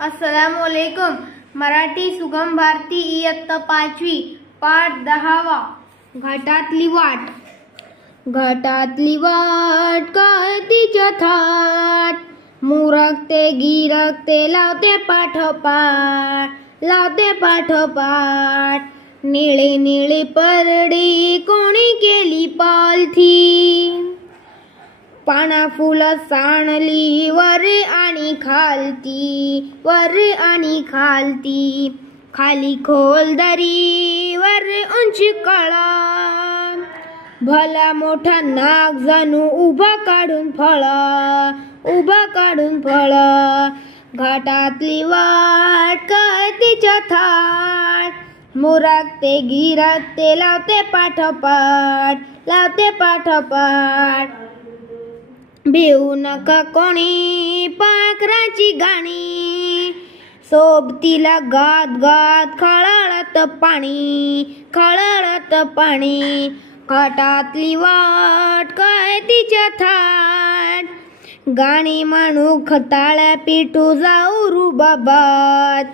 अस्सलामुअलैकुम। मराठी सुगम भारती इयत्ता 5वी पाठ 10वा घाटातली वाट। घाटातली वाट काय तिच्या थाट, मुरकते गिरकते लावते पाठोपाठ, निळी निळी परडी कोणी केली पालथी, पाना फुलं सांडली वर आणि खालती, खाली खोल दरी वर उंची कळा, भला मोठा नाग जणू उभा काढून फळ, घाटातली वाट काय तिच्या थाट, मुरकते गिरकते लावते पाठोपाठ, भिवू नका कोणी पाखराची गाणी, सोबतीला गात गात खळाळत पाणी, घाटातली वाट काय तिच्या थाट, गाणी म्हणू खताळ्या पिटू जाऊ रुबाबात,